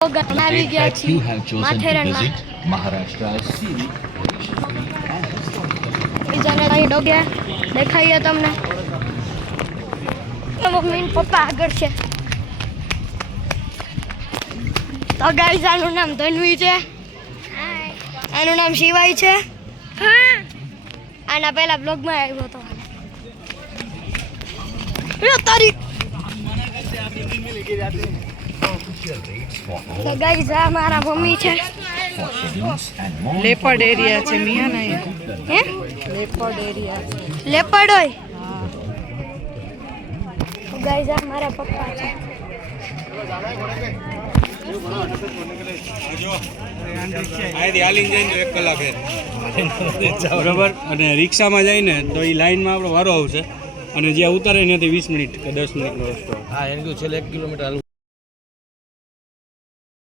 આવી ગયા છીએ માથેરણમાં મહારાષ્ટ્ર બીજાને કઈ ડોગ્યા દેખાઈએ તમને મમ્મી ને પપ્પા આગળ છે તો ગાઈસ આનું નામ ધનવી છે આનું નામ શિવાય છે આના પહેલા બ્લોગમાં આવ્યો હતો તારી તો ગાઈસ આ મારા મમ્મી છે લેપર્ડ એરિયા છે મિયા ના હે લેપર્ડ એરિયા છે લેપર્ડ હોય તો ગાઈસ આ મારા પપ્પા છે બરાબર અને રિક્ષામાં જઈને તો એ લાઈનમાં આપણો વારો આવશે અને જ્યાં ઉતારે ત્યાંથી 20 મિનિટ કે 10 મિનિટનો રસ્તો. હા એમ છેલ્લે 1 કિલોમીટર